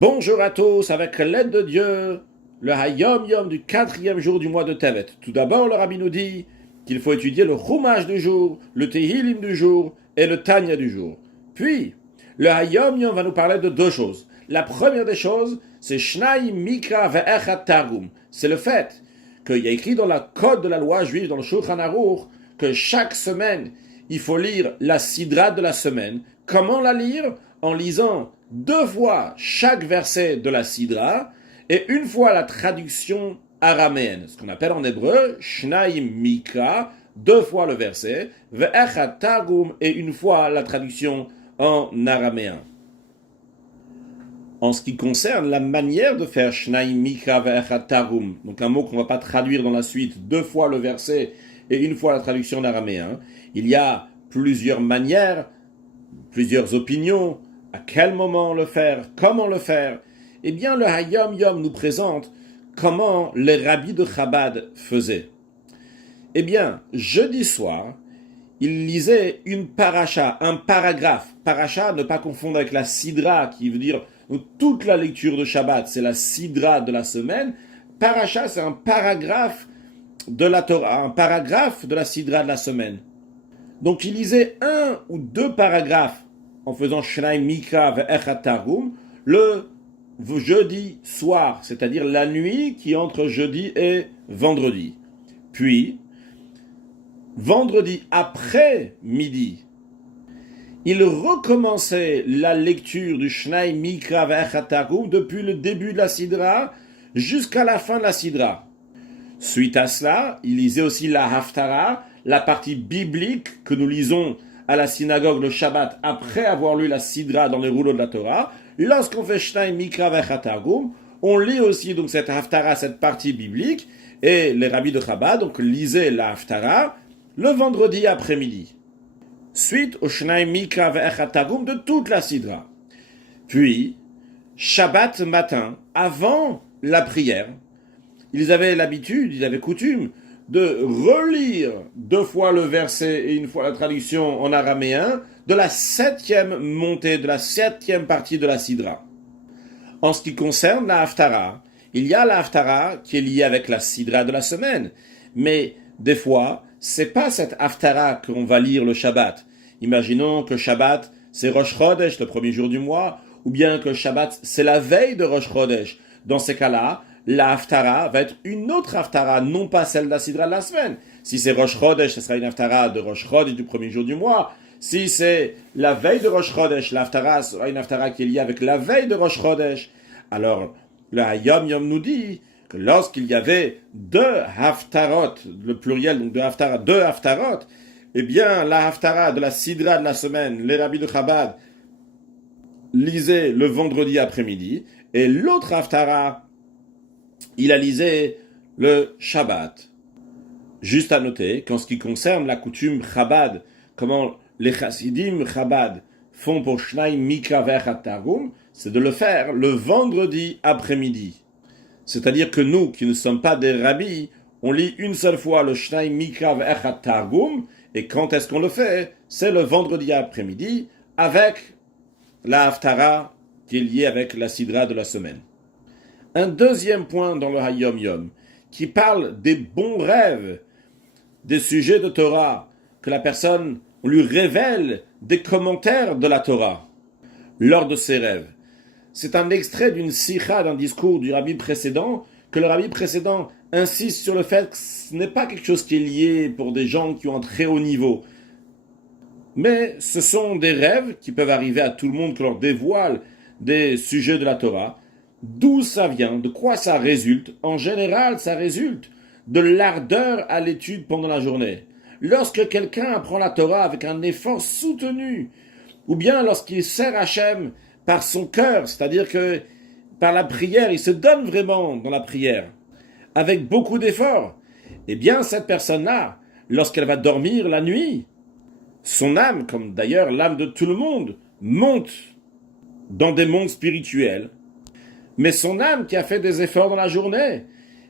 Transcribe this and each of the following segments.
Bonjour à tous, avec l'aide de Dieu, le Hayom Yom du 4e jour du mois de Tevet. Tout d'abord, le Rabbi nous dit qu'il faut étudier le Chumash du jour, le Tehillim du jour et le Tanya du jour. Puis, le Hayom Yom va nous parler de deux choses. La première des choses, c'est Shnai Mikra Ve'echat Targum. C'est le fait qu'il y a écrit dans la code de la loi juive, dans le Shulchan Aruch, que chaque semaine, il faut lire la Sidra de la semaine. Comment la lire? En lisant deux fois chaque verset de la Sidra et une fois la traduction araméenne, ce qu'on appelle en hébreu Shnaim Mikra, deux fois le verset, Ve'echat Targum et une fois la traduction en araméen. En ce qui concerne la manière de faire Shnaim Mikra Ve'echat Targum, donc un mot qu'on ne va pas traduire dans la suite, deux fois le verset et une fois la traduction en araméen, il y a plusieurs manières, plusieurs opinions. À quel moment le faire? Comment le faire? Eh bien, le Hayom Yom nous présente comment les rabbis de Chabad faisaient. Eh bien, jeudi soir, ils lisaient une paracha, un paragraphe. Paracha, ne pas confondre avec la sidra, qui veut dire toute la lecture de Shabbat, c'est la sidra de la semaine. Paracha, c'est un paragraphe de la Torah, un paragraphe de la sidra de la semaine. Donc, ils lisaient un ou deux paragraphes en faisant Shnai Mikra Ve'echat Targum le jeudi soir, c'est-à-dire la nuit qui est entre jeudi et vendredi. Puis, vendredi après midi, il recommençait la lecture du Shnai Mikra Ve'echat Targum depuis le début de la Sidra jusqu'à la fin de la Sidra. Suite à cela, il lisait aussi la Haftara, la partie biblique que nous lisons à la synagogue le Shabbat après avoir lu la Sidra dans les rouleaux de la Torah. Lorsqu'on fait Shnai Mikra Ve'echat Targum, on lit aussi donc cette Haftara, cette partie biblique, et les rabbis de Chabad donc lisaient la Haftara le vendredi après-midi. Suite au Shnai Mikra Ve'echat Targum de toute la Sidra. Puis, Shabbat matin, avant la prière, ils avaient l'habitude, ils avaient coutume de relire deux fois le verset et une fois la traduction en araméen de la septième montée, de la septième partie de la Sidra. En ce qui concerne la Haftara, il y a la Haftara qui est liée avec la Sidra de la semaine, mais des fois, c'est pas cette Haftara qu'on va lire le Shabbat. Imaginons que Shabbat, c'est Rosh Chodesh, le premier jour du mois, ou bien que Shabbat, c'est la veille de Rosh Chodesh. Dans ces cas-là, la Haftara va être une autre Haftara, non pas celle de la Sidra de la semaine. Si c'est Rosh Chodesh, ce sera une Haftara de Rosh Chodesh du premier jour du mois. Si c'est la veille de Rosh Chodesh, la Haftara sera une Haftara qui est liée avec la veille de Rosh Chodesh. Alors, le Hayom Yom nous dit que lorsqu'il y avait deux Haftarot, le pluriel donc de Haftara, deux Haftarot, eh bien, la Haftara de la Sidra de la semaine, les rabbis de Chabad lisaient le vendredi après-midi, et l'autre Haftara, il a lisé le Shabbat. Juste à noter qu'en ce qui concerne la coutume Chabad, comment les Chassidim Chabad font pour Shnai Mikra Ve'echat Targum, c'est de le faire le vendredi après-midi. C'est-à-dire que nous, qui ne sommes pas des rabbis, on lit une seule fois le Shnai Mikra Ve'echat Targum, et quand est-ce qu'on le fait? C'est le vendredi après-midi, avec la Haftara qui est liée avec la Sidra de la semaine. Un deuxième point dans le Hayom Yom, qui parle des bons rêves, des sujets de Torah, que la personne, on lui révèle des commentaires de la Torah lors de ses rêves. C'est un extrait d'une sikha, d'un discours du rabbi précédent, que le rabbi précédent insiste sur le fait que ce n'est pas quelque chose qui est lié pour des gens qui ont un très haut niveau. Mais ce sont des rêves qui peuvent arriver à tout le monde, que leur dévoile des sujets de la Torah. D'où ça vient? De quoi ça résulte? En général, ça résulte de l'ardeur à l'étude pendant la journée. Lorsque quelqu'un apprend la Torah avec un effort soutenu, ou bien lorsqu'il sert Hachem par son cœur, c'est-à-dire que par la prière, il se donne vraiment dans la prière, avec beaucoup d'efforts, eh bien cette personne-là, lorsqu'elle va dormir la nuit, son âme, comme d'ailleurs l'âme de tout le monde, monte dans des mondes spirituels. Mais son âme qui a fait des efforts dans la journée,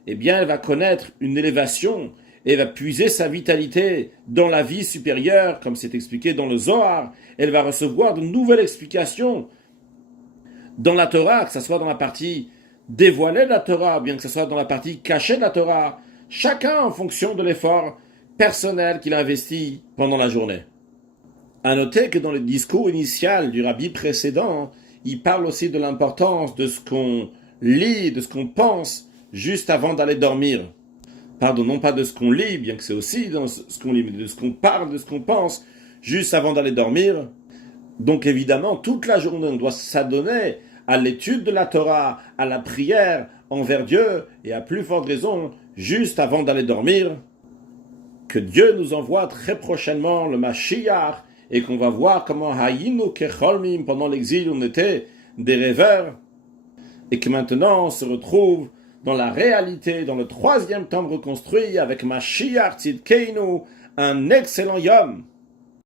eh bien, elle va connaître une élévation et va puiser sa vitalité dans la vie supérieure, comme c'est expliqué dans le Zohar. Elle va recevoir de nouvelles explications dans la Torah, que ce soit dans la partie dévoilée de la Torah, bien que ce soit dans la partie cachée de la Torah, chacun en fonction de l'effort personnel qu'il a investi pendant la journée. À noter que dans le discours initial du rabbi précédent, il parle aussi de l'importance de ce qu'on lit, de ce qu'on pense juste avant d'aller dormir. Pardon, non pas de ce qu'on lit, bien que c'est aussi dans ce qu'on lit, mais de ce qu'on parle, de ce qu'on pense juste avant d'aller dormir. Donc évidemment, toute la journée, on doit s'adonner à l'étude de la Torah, à la prière envers Dieu, et à plus forte raison, juste avant d'aller dormir, que Dieu nous envoie très prochainement le Mashiach, et qu'on va voir comment Hayinu Kecholmim, pendant l'exil, on était des rêveurs, et que maintenant on se retrouve dans la réalité, dans le troisième temple reconstruit, avec Mashiach Tzidkeinu, un excellent Yom.